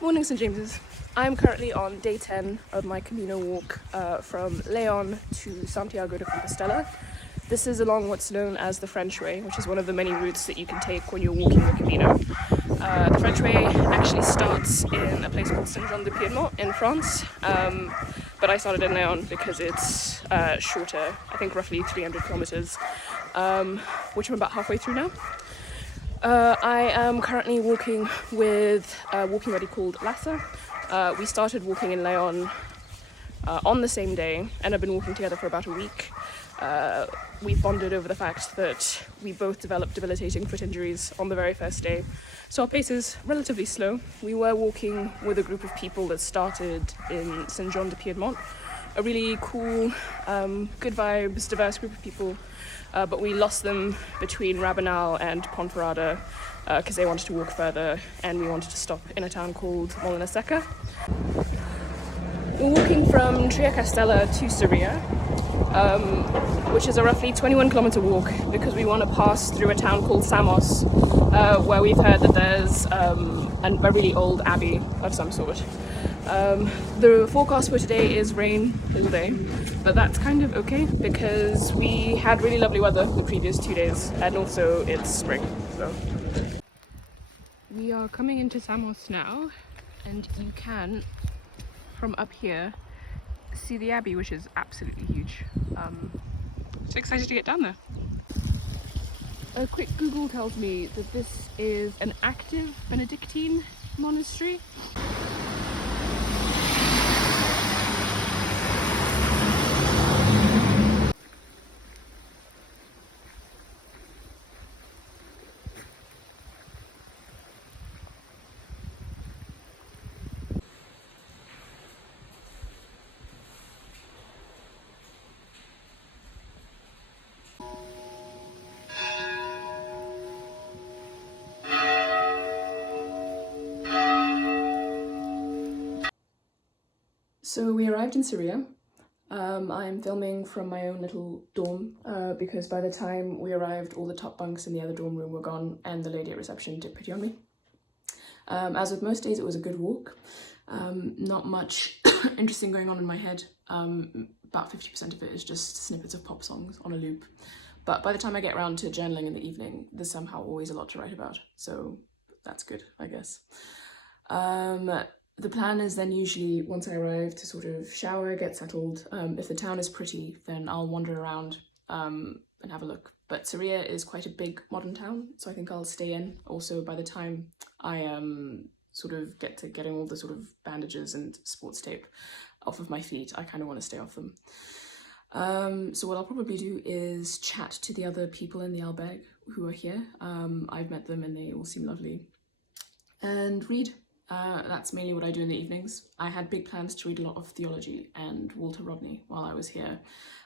Morning, St. James's. I'm currently on day 10 of my Camino walk from Leon to Santiago de Compostela. This is along what's known as the French Way, which is one of the many routes that you can take when you're walking the Camino. The French Way actually starts in a place called Saint-Jean-de-Piedmont in France, but I started in Leon because it's shorter, I think roughly 300 kilometers, which I'm about halfway through now. I am currently walking with a walking buddy called Lassa. We started walking in Leon on the same day and have been walking together for about a week. We bonded over the fact that we both developed debilitating foot injuries on the very first day, so our pace is relatively slow. We were walking with a group of people that started in Saint-Jean-de-Piedmont, a really cool, good vibes, diverse group of people, but we lost them between Rabanal and Ponferrada because they wanted to walk further and we wanted to stop in a town called Molina Seca. We're walking from Triacastella to Sarria, which is a roughly 21 kilometer walk because we want to pass through a town called Samos, where we've heard that there's a really old abbey of some sort. The forecast for today is rain all day, but that's kind of okay because we had really lovely weather the previous 2 days and also it's spring. So we are coming into Samos now, and you can, from up here, see the abbey, which is absolutely huge. So excited to get down there. A quick Google tells me that this is an active Benedictine monastery. So we arrived in Sarria. I'm filming from my own little dorm because by the time we arrived, all the top bunks in the other dorm room were gone and the lady at reception took pity on me. As with most days, it was a good walk. Not much interesting going on in my head. About 50% of it is just snippets of pop songs on a loop. But by the time I get around to journaling in the evening, there's somehow always a lot to write about. So that's good, I guess. The plan is then usually, once I arrive, to sort of shower, get settled. If the town is pretty, then I'll wander around and have a look. But Sarria is quite a big modern town, so I think I'll stay in. Also, by the time I sort of get to getting all the sort of bandages and sports tape off of my feet, I kind of want to stay off them. So what I'll probably do is chat to the other people in the albergue who are here. I've met them and they all seem lovely. And read. That's mainly what I do in the evenings. I had big plans to read a lot of theology and Walter Rodney while I was here,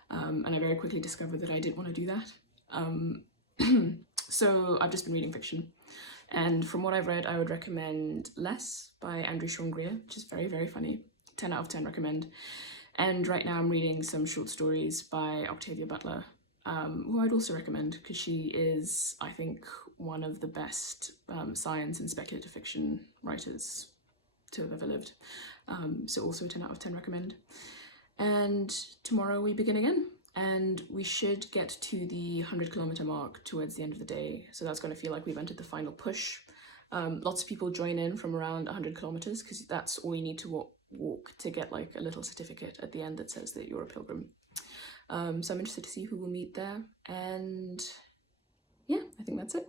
and I very quickly discovered that I didn't want to do that. So I've just been reading fiction, and from what I've read, I would recommend Less by Andrew Sean Greer, which is very, very funny. 10 out of 10 recommend. And right now I'm reading some short stories by Octavia Butler, who I'd also recommend because she is, I think, one of the best science and speculative fiction writers to have ever lived. So also 10 out of 10 recommend. And tomorrow we begin again, and we should get to the 100-kilometer mark towards the end of the day. So that's going to feel like we've entered the final push. Lots of people join in from around 100 kilometers because that's all you need to walk to get like a little certificate at the end that says that you're a pilgrim. So I'm interested to see who will meet there, and yeah, I think that's it.